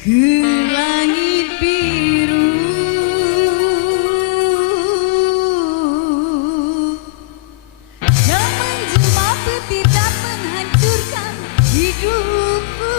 ke langit biru yang menjelma petir dan menghancurkan hidupku.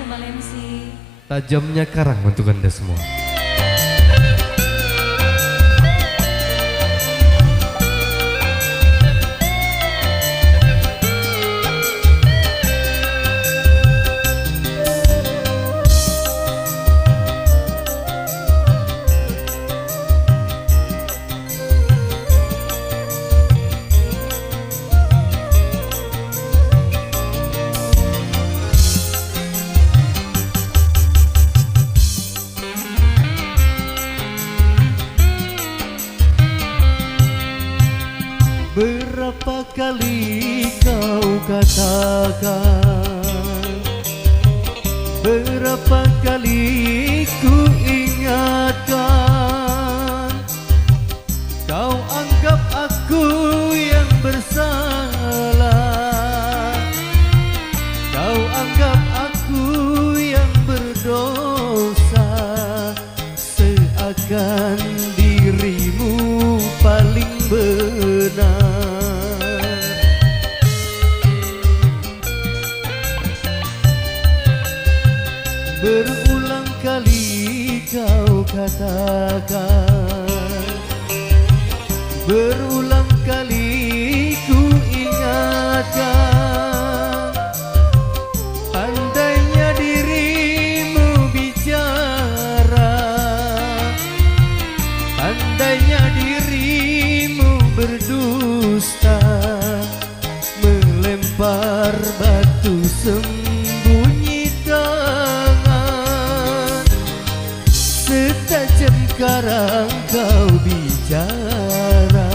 ke Malensi. Tajamnya karang untuk Anda semua. Berapa kali kau katakan, berapa kali ku ingatkan, kau anggap aku yang bersalah, kau anggap aku yang berdosa, seakan dirimu paling benar. Berulang kali kau katakan, berulang kali ku ingatkan, andainya dirimu bicara, andainya dirimu berdusta, melempar batu sembunyi tangan, setajam karang kau bicara.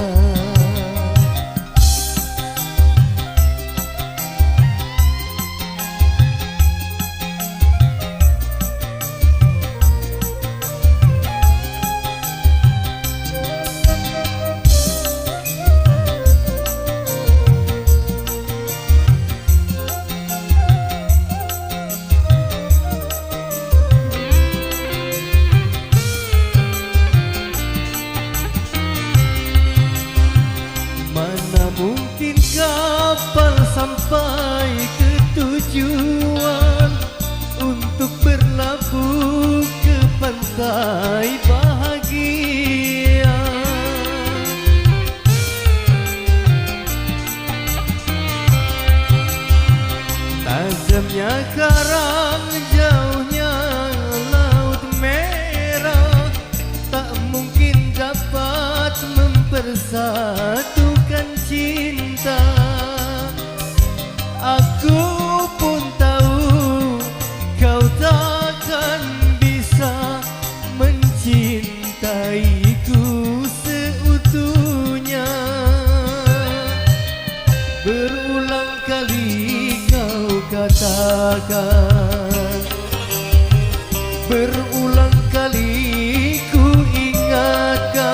Mungkin kapal sampai ke tujuan untuk berlabuh ke pantai bahagia. Tajamnya karang, jauhnya laut merah, tak mungkin dapat mempersatukan cinta. Aku pun tahu kau takkan bisa mencintaiku seutuhnya. Berulang kali kau katakan, berulang kali ku ingatkan,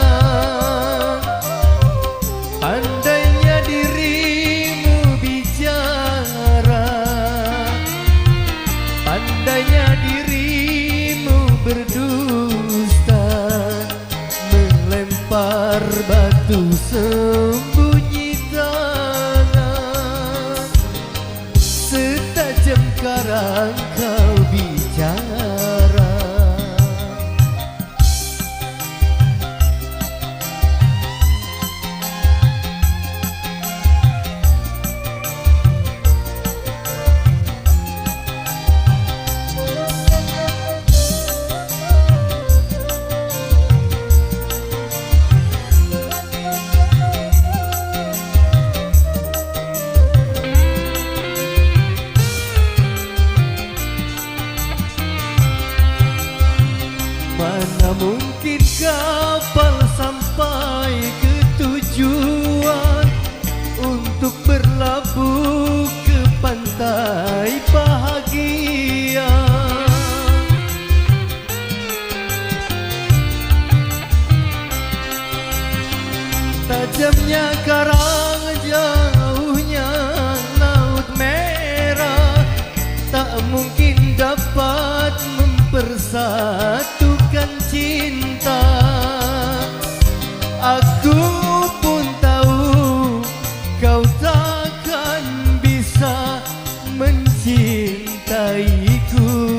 andainya dirimu bicara, andainya dirimu berdusta, melempar batu sembunyi tangan, setajam karang kau bicara. Mana mungkin kapal sampai ke tujuan untuk berlabuh ke pantai bahagia. Tajamnya karang, jauhnya laut merah, tak mungkin dapat mempersatukan cinta. Aku pun tahu kau takkan bisa mencintaiku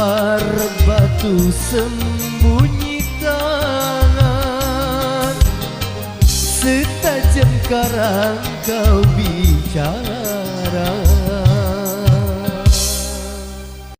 Lempar batu sembunyi tangan, setajam karang kau bicara.